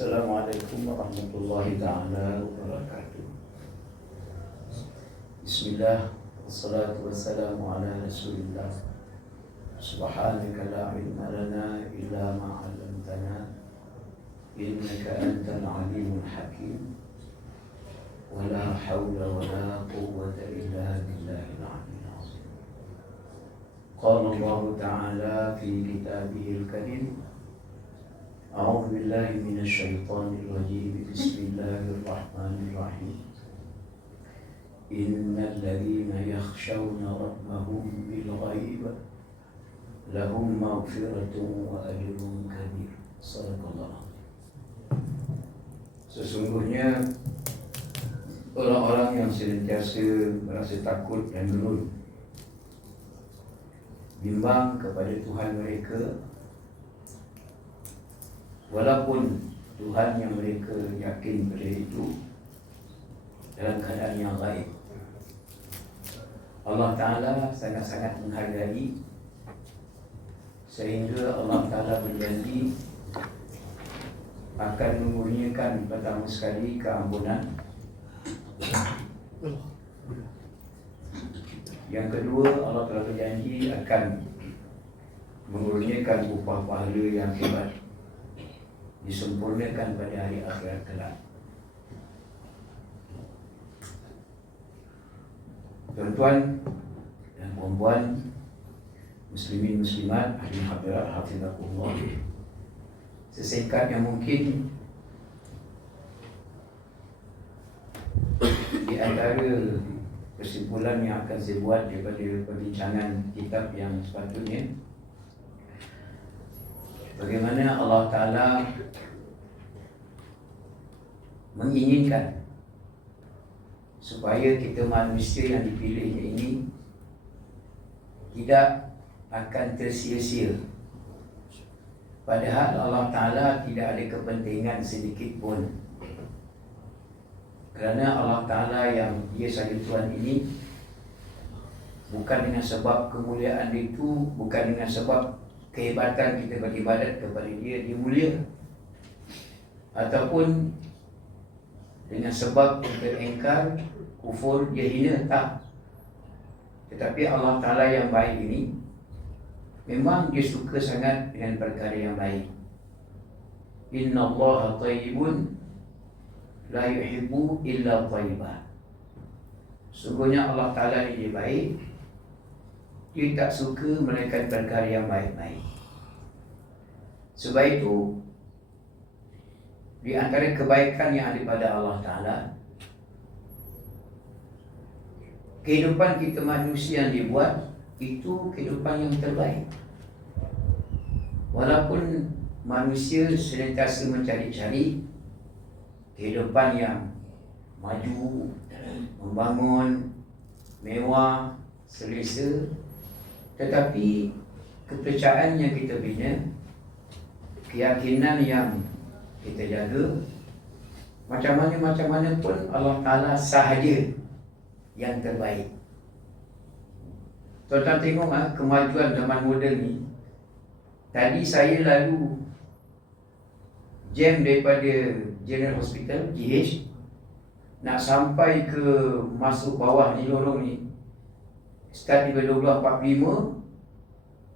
Assalamualaikum warahmatullahi ta'ala wabarakatuh. Bismillah, wassalatu wassalamu ala rasulillah. Subhanaka la ilma lana illa ma 'allamtana innaka antal alimul hakim. Wa la hawla wa la quwwata illa billahil aliyyil azim. Qala Allah ta'ala fi kitabihil karim, A'udzu billahi minasy syaithanir rajim. Bismillahirrahmanirrahim. Innal ladzina yakhshawna rabbahum bil ghaib lahum maghfiratun wa ajrun kabir. Shadaqallah. Sesungguhnya orang-orang yang senantiasa merasa takut dan genut, bimbang kepada Tuhan mereka, walaupun Tuhan yang mereka yakin pada itu dalam keadaan yang gaib, Allah Ta'ala sangat-sangat menghargai, sehingga Allah Ta'ala berjanji akan memurniakan pertama sekali keampunan, yang kedua Allah Ta'ala berjanji akan memurniakan upah pahala yang hebat, disempurnakan pada hari akhirat kelak. Tuan-tuan dan puan-puan, muslimin muslimat, ahli hadirat hafizakumullah, sesingkat yang mungkin di antara kesimpulan yang akan saya buat daripada perbincangan kitab yang sepatutnya, bagaimana Allah Ta'ala menginginkan supaya kita manusia yang dipilihnya ini tidak akan tersia-sia. Padahal Allah Ta'ala tidak ada kepentingan sedikit pun, kerana Allah Ta'ala yang Dia sahaja Tuhan ini bukan dengan sebab kemuliaan itu, bukan dengan sebab kehebatan kita beribadat kepada Dia, Dia mulia, ataupun dengan sebab kita engkar, kufur, Dia hina, tak. Tetapi Allah Ta'ala yang baik ini memang Dia suka sangat dengan perkara yang baik. Inna Allaha tayyibun la yuhibbu illa tayyibah. Sungguhnya Allah Ta'ala ini Dia baik, Dia tak suka melainkan perkara yang baik-baik. Sebab itu, di antara kebaikan yang ada pada Allah Ta'ala, kehidupan kita manusia yang dibuat itu kehidupan yang terbaik. Walaupun manusia senantiasa mencari-cari kehidupan yang maju, membangun, mewah, selesa, tetapi kepercayaan yang kita bina, keyakinan yang kita jaga, macam mana pun Allah Ta'ala sahaja yang terbaik. Tuan-tuan tengok kemajuan zaman moden ni. Tadi saya lalu jam daripada General Hospital GH nak sampai ke masuk bawah ni, lorong ni, start di 12.45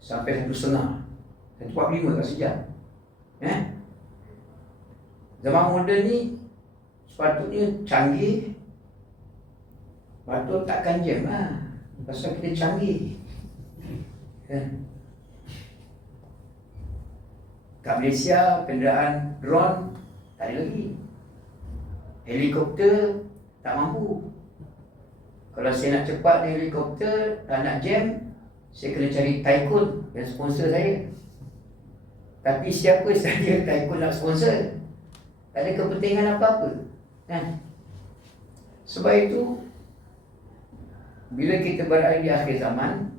sampai 1.30, 1.45 tak sejam. Zaman moden ni sepatutnya canggih, patut takkan jam pasal kita canggih. Kat Malaysia kenderaan drone tak ada lagi, helikopter tak mampu. Kalau saya nak cepat dengan helikopter, tak nak jam, saya kena cari Tycoon yang sponsor saya. Tapi siapa saja Tycoon nak sponsor, tak ada kepentingan apa-apa. Sebab itu, bila kita berada di akhir zaman,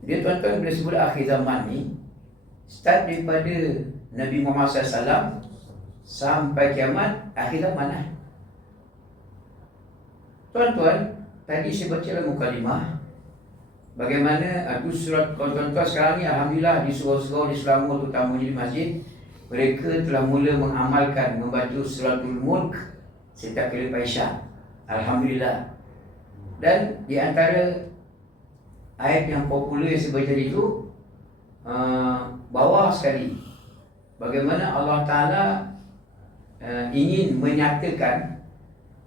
dia tuan-tuan bila sebut akhir zaman ni, start daripada Nabi Muhammad SAW sampai kiamat, akhir zaman. Tuan-tuan, tadi saya baca dalam mukadimah bagaimana surat, kalau tuan-tuan sekarang ni alhamdulillah di surau-surau di Selangor, terutamanya di masjid, mereka telah mula mengamalkan membaca suratul Mulk setiap kali Aisyah. Alhamdulillah. Dan di antara ayat yang popular yang saya baca itu bawah sekali, bagaimana Allah Ta'ala ingin menyatakan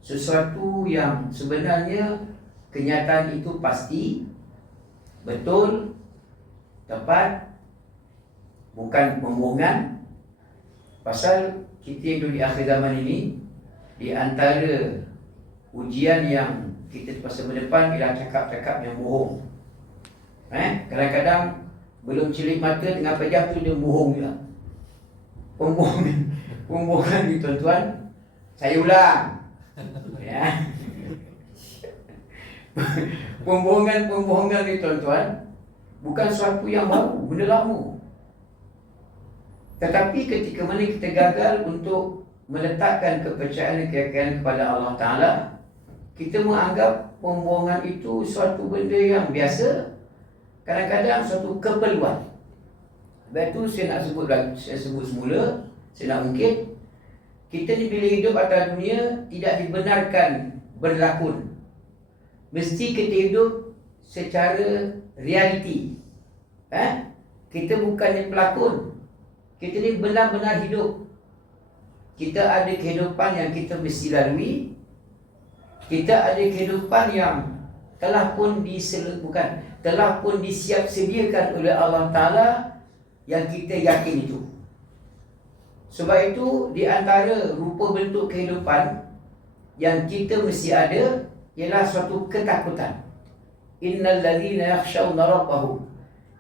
sesuatu yang sebenarnya kenyataan itu pasti, betul, tepat, bukan pembohongan. Pasal kita yang duduk di akhir zaman ini, di antara ujian yang kita pasal berdepan ialah cakap-cakap yang bohong. Kadang-kadang belum celik mata tengah pejam tu dia bohong juga. Pembohongan ni tuan-tuan, saya ulang. Ya. Pembohongan ni tuan-tuan bukan sesuatu yang baru, benda lama. Tetapi ketika mana kita gagal untuk meletakkan kepercayaan dan keyakinan kepada Allah Ta'ala, kita menganggap pembohongan itu suatu benda yang biasa, kadang-kadang suatu keperluan. Sebab itu saya sebut semula, saya nak ungkit, kita ni bila hidup atas dunia tidak dibenarkan berlakon. Mesti kita hidup secara realiti. Kita bukannya pelakon. Kita ni benar-benar hidup. Kita ada kehidupan yang kita mesti lalui. Kita ada kehidupan yang telah pun disiap sediakan oleh Allah Ta'ala yang kita yakin itu. Sebab itu di antara rupa bentuk kehidupan yang kita mesti ada ialah suatu ketakutan. Innal ladzina yakhshawna rabbahum.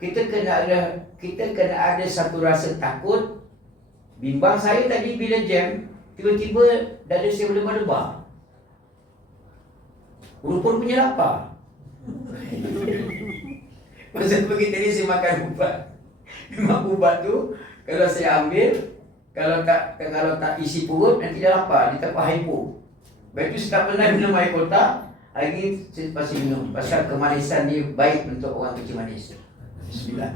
Kita kena ada satu rasa takut. Bimbang saya tadi bila jam, tiba-tiba dada saya berdebar-debar. Rupa punya lapar. Masa pergi tadi saya makan ubat. Memang ubat tu kalau saya ambil, kalau tak isi perut nanti dah lapar, dia tak hypo. Lepas tu saya tak pernah minum air kotak. Hari ni saya pasti minum. Pasal kemanisan ni baik untuk orang kecil manis. Bismillah.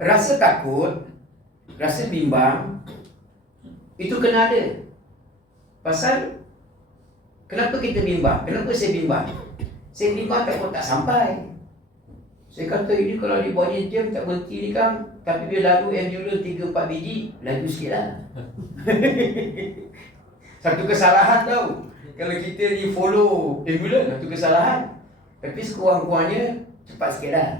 Rasa takut, rasa bimbang itu kena ada. Pasal kenapa kita bimbang? Kenapa saya bimbang? Saya bimbang takut tak sampai. Saya kata ini kalau dibawanya jam tak berhenti ni kan. Tapi bila lalu ambulans 3-4 biji, laju sikit lah. Satu kesalahan tau. Kalau kita ni follow ambulans, satu kesalahan. Tapi sekurang-kurangnya cepat sikit lah.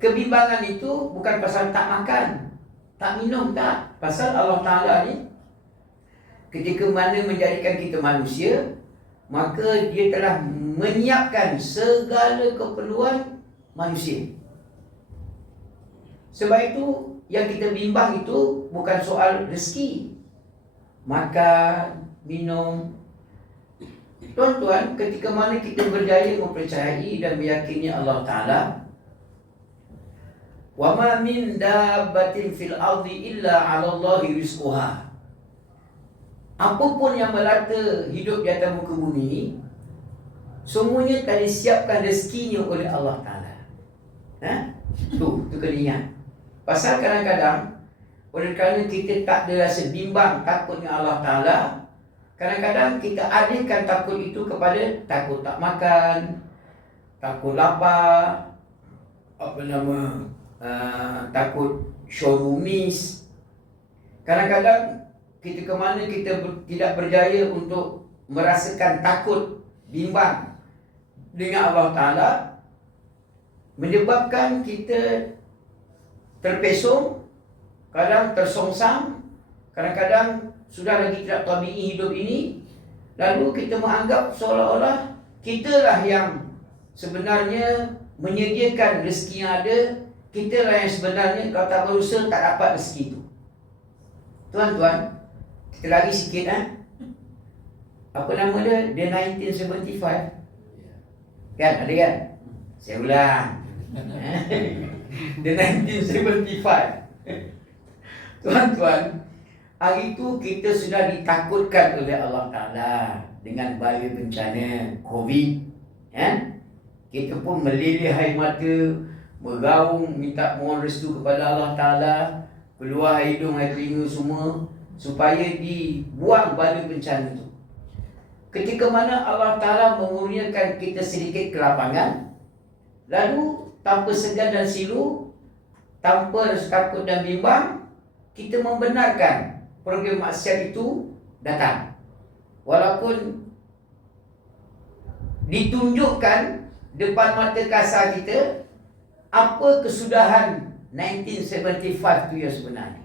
Kebimbangan itu bukan pasal tak makan, tak minum, tak. Pasal Allah Ta'ala ni ketika mana menjadikan kita manusia, maka dia telah menyiapkan segala keperluan manusia. Sebab itu yang kita bimbang itu bukan soal rezeki, makan, minum. Tuan-tuan, ketika mana kita berjaya mempercayai dan meyakini Allah Ta'ala, wa ma min dabbatin fil ardi illa 'ala Allahi rizquha. Apapun yang melata hidup di atas muka bumi ini, semuanya telah disiapkan rezekinya oleh Allah Ta'ala. Tu kena ingat. Pasal kadang-kadang oleh kerana kita tak ada rasa bimbang, takut dengan Allah Ta'ala, kadang-kadang kita alihkan takut itu kepada takut tak makan, takut lapar, takut showroom miss. Kadang-kadang kita ke mana kita tidak berjaya untuk merasakan takut, bimbang dengan Allah Ta'ala, menyebabkan kita terpesong, kadang tersongsang, kadang-kadang sudah lagi tidak tabii hidup ini. Lalu kita menganggap seolah-olah kitalah yang sebenarnya menyediakan rezeki yang ada. Kitalah yang sebenarnya kalau tak berusaha tak dapat rezeki itu. Tuan-tuan, kita lari sikit apa nama dia? The 1975. Kan, ada kan? Saya ulang. The 1975. Tuan-tuan, hari itu kita sudah ditakutkan oleh Allah Ta'ala dengan bahaya bencana COVID. kita pun melilih air mata, meraung, minta mohon restu kepada Allah Ta'ala, keluar hidung, air telinga semua, supaya dibuang bala bencana itu. Ketika mana Allah Ta'ala mengurniakan kita sedikit kelapangan, lalu tanpa segan dan silu, tanpa rasa takut dan bimbang, kita membenarkan program maksiat itu datang. Walaupun ditunjukkan depan mata kasar kita apa kesudahan 1975 tu yang sebenarnya.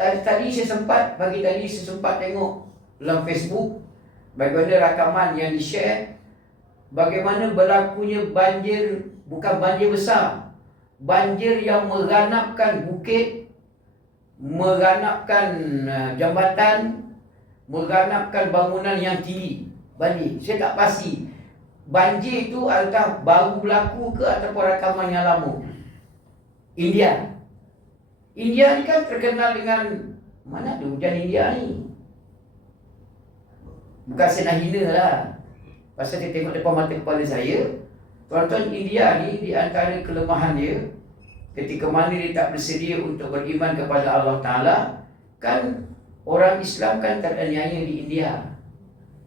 Tadi saya sempat tengok dalam Facebook bagaimana rakaman yang di-share, bagaimana berlakunya banjir, bukan banjir besar, banjir yang meranapkan bukit, meranapkan jambatan, meranapkan bangunan yang tinggi. Banjir, saya tak pasti banjir itu adakah baru berlaku ke ataupun rakaman yang lama. India ni kan terkenal dengan, mana ada hujan India ni. Bukan saya nak hina lah, pasal saya tengok depan mata kepala saya, tuan-tuan, India ni di antara kelemahan dia, ketika mana dia tak bersedia untuk beriman kepada Allah Ta'ala, kan orang Islam kan teraniaya di India.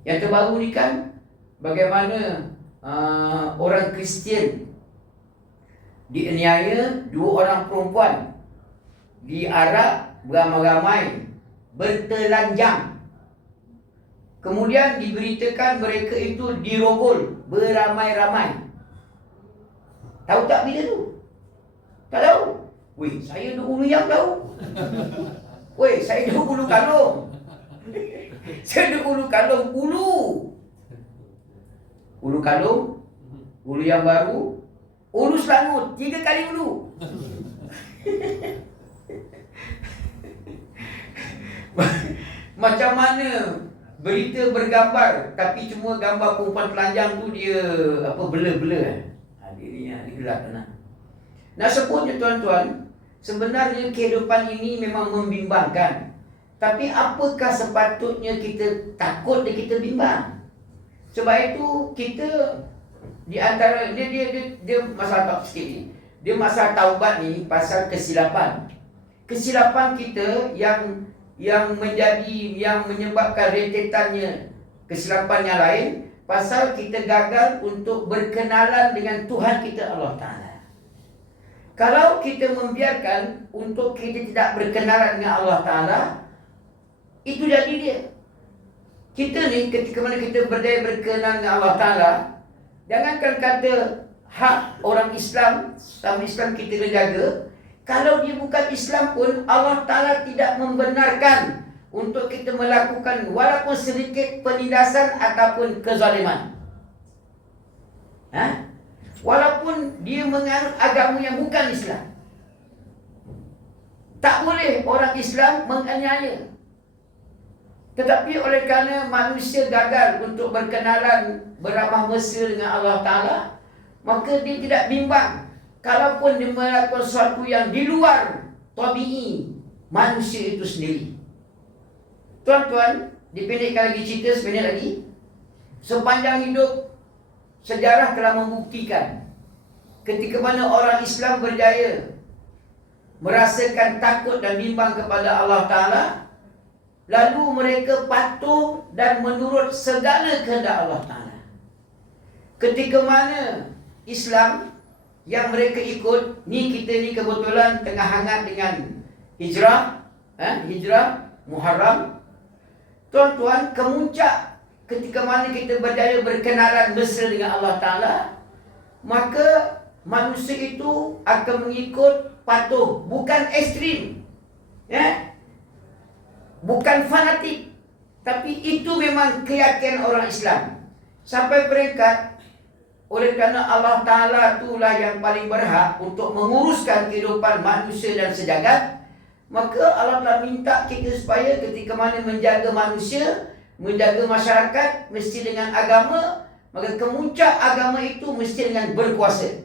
Yang terbaru ni kan bagaimana orang Kristian dianiaya, 2 orang perempuan diarak beramai-ramai, bertelanjang. Kemudian diberitakan mereka itu dirogol beramai-ramai. Tahu tak bila tu? Tak tahu? Weh, saya duk ulu yang tahu. Weh, saya duk ulu kalung. Saya duk ulu kalung. Ulu kalung, ulu yang baru, ulu Selangor, 3 kali ulu. Macam mana berita bergambar, tapi cuma gambar perempuan telanjang tu dia bela-bela. Dia gelap kan. Nak sebutnya tuan-tuan, sebenarnya kehidupan ini memang membimbangkan. Tapi apakah sepatutnya kita takut dan kita bimbang? Sebab itu kita di antara dia masalah tak sikit ni. Dia masalah taubat ni pasal kesilapan. Kesilapan kita yang menyebabkan rentetannya kesilapan yang lain, pasal kita gagal untuk berkenalan dengan Tuhan kita Allah Ta'ala. Kalau kita membiarkan untuk kita tidak berkenalan dengan Allah Ta'ala, itu jadi dia. Kita ni ketika mana kita berdaya berkenalan dengan Allah Ta'ala, jangankan kata hak orang Islam, sama Islam kita kena jaga. Kalau dia bukan Islam pun, Allah Ta'ala tidak membenarkan untuk kita melakukan walaupun sedikit penindasan ataupun kezaliman. Walaupun dia menganut agama yang bukan Islam, tak boleh orang Islam menganiaya. Tetapi oleh kerana manusia gagal untuk berkenalan, beramah mesra dengan Allah Ta'ala, maka dia tidak bimbang. Kalaupun dia melakukan sesuatu yang di luar tabi'i manusia itu sendiri. Tuan-tuan, dipendekkan lagi cerita seminit lagi. Sepanjang hidup, sejarah telah membuktikan ketika mana orang Islam berjaya merasakan takut dan bimbang kepada Allah Ta'ala, lalu mereka patuh dan menurut segala kehendak Allah Ta'ala. Ketika mana Islam yang mereka ikut, kita ni kebetulan tengah hangat dengan hijrah, hijrah Muharram. Tuan-tuan, kemuncak ketika mana kita berjaya berkenalan mesra dengan Allah Ta'ala, maka manusia itu akan mengikut patuh, bukan ekstrim, bukan fanatik, tapi itu memang keyakinan orang Islam. Sampai peringkat oleh kerana Allah Ta'ala itulah yang paling berhak untuk menguruskan kehidupan manusia dan sejagat, maka Allah Ta'ala minta kita supaya ketika mana menjaga manusia, menjaga masyarakat, mesti dengan agama. Maka kemuncak agama itu mesti dengan berkuasa.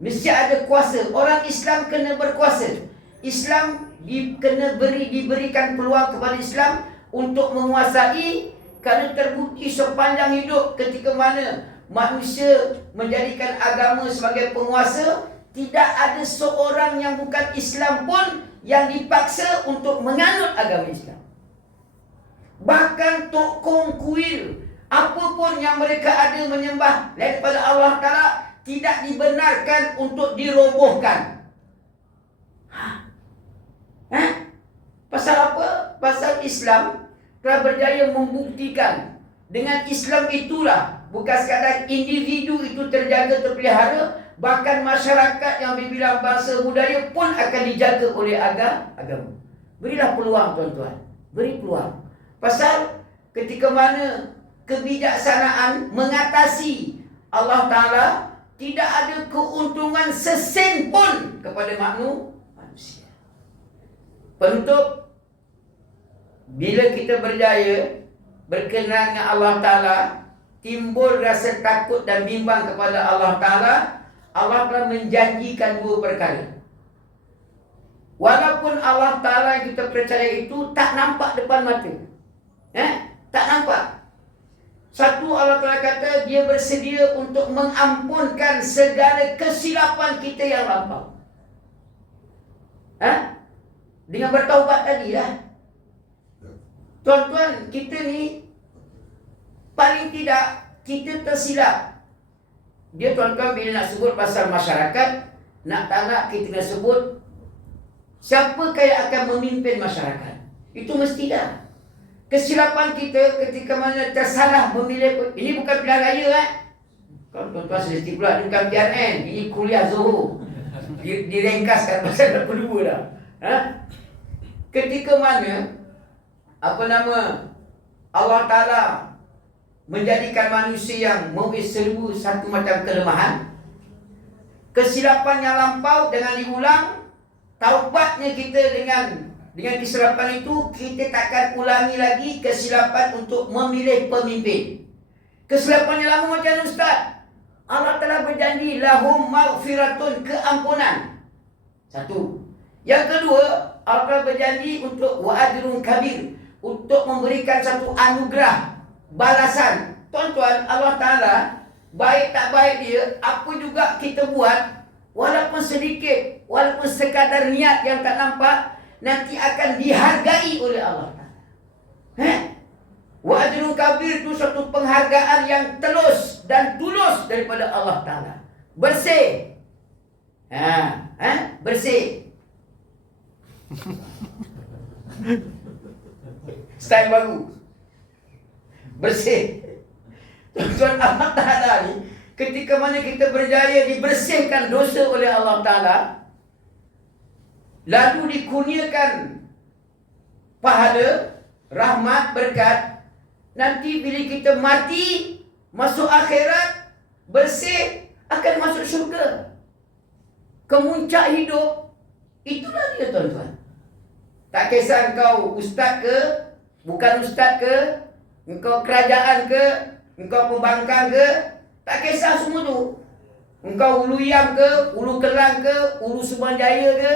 Mesti ada kuasa. Orang Islam kena berkuasa. Islam diberikan peluang kepada Islam untuk menguasai Kerana terbukti sepanjang hidup ketika mana manusia menjadikan agama sebagai penguasa, tidak ada seorang yang bukan Islam pun yang dipaksa untuk menganut agama Islam. Bahkan tokong kuil, apapun yang mereka ada menyembah daripada Allah Ta'ala, tidak dibenarkan untuk dirobohkan. Pasal apa? Pasal Islam telah berjaya membuktikan dengan Islam itulah bukan sekadar individu itu terjaga, terpelihara, bahkan masyarakat yang berbilang bangsa budaya pun akan dijaga oleh agama. Berilah peluang tuan-tuan, beri peluang. Pasal ketika mana kebijaksanaan mengatasi Allah Ta'ala, tidak ada keuntungan sesen pun kepada manusia. Penutup, bila kita berjaya berkenan dengan Allah Ta'ala, timbul rasa takut dan bimbang kepada Allah Ta'ala, Allah telah menjanjikan dua perkara. Walaupun Allah Ta'ala yang kita percaya itu tak nampak depan mata, tak nampak. Satu, Allah Ta'ala kata Dia bersedia untuk mengampunkan segala kesilapan kita yang lampau. Dengan bertaubat tadi lah. Tuan-tuan, kita ni paling tidak kita tersilap. Dia tuan-tuan bila nak sebut pasal masyarakat, nak tak nak kita nak sebut siapakah yang akan memimpin masyarakat. Itu mesti dah. Kesilapan kita ketika mana tersalah memilih. Ini bukan pilihan raya Kalau tuan-tuan selesai pula bukan PRN, ini kuliah Zohor. Direngkaskan pasal 22 dah. Ketika mana Allah Ta'ala menjadikan manusia yang serbu satu macam kelemahan, kesilapan yang lampau dengan diulang, taubatnya kita dengan kesilapan itu, kita takkan ulangi lagi kesilapan untuk memilih pemimpin. Kesilapan yang lama macam mana Ustaz? Allah telah berjanji lahum maghfiratun, keampunan. Satu. Yang kedua, Allah telah berjanji untuk wa ajrun kabir, untuk memberikan satu anugerah, balasan. Tuan-tuan, Allah Ta'ala baik tak baik dia, apa juga kita buat, walaupun sedikit, walaupun sekadar niat yang tak nampak, nanti akan dihargai oleh Allah Ta'ala. Wa ajrun kabir itu satu penghargaan yang telus dan tulus daripada Allah Ta'ala. Bersih. Bersih. Style baru. Bersih. Tuan-tuan, Allah Ta'ala ni ketika mana kita berjaya dibersihkan dosa oleh Allah Ta'ala, lalu dikurniakan pahala, rahmat, berkat, nanti bila kita mati, masuk akhirat, bersih, akan masuk syurga. Kemuncak hidup, itulah dia tuan-tuan. Tak kisah engkau ustaz ke, bukan ustaz ke, engkau kerajaan ke, engkau pembangkang ke, tak kisah semua tu. Engkau Hulu Yam ke, Hulu Kelang ke, Hulu Subang Jaya ke,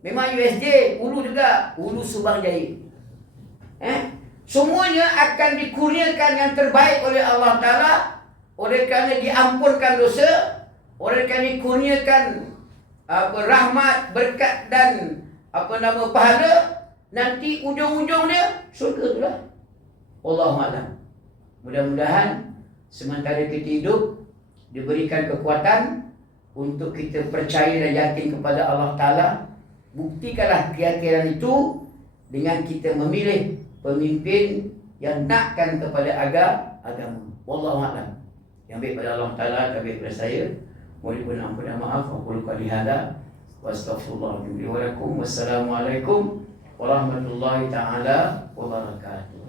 memang USJ, Hulu juga, Hulu Subang Jaya. Semuanya akan dikurniakan yang terbaik oleh Allah Ta'ala, oleh kerana diampunkan dosa, oleh kerana dikurniakan rahmat, berkat dan pahala, nanti ujung-ujungnya syurga tu lah. Allahu'alam. Mudah-mudahan sementara kita hidup diberikan kekuatan untuk kita percaya dan yakin kepada Allah Ta'ala. Buktikanlah keyakinan itu dengan kita memilih pemimpin yang nakkan kepada agama. Wallahu'alam. Yang baik pada Allah Ta'ala, yang baik pada saya. Mohon ampun dan maaf. Aku lupa lihada. Wastaghfirullahaladzim. Wassalamualaikum warahmatullahi ta'ala wabarakatuh.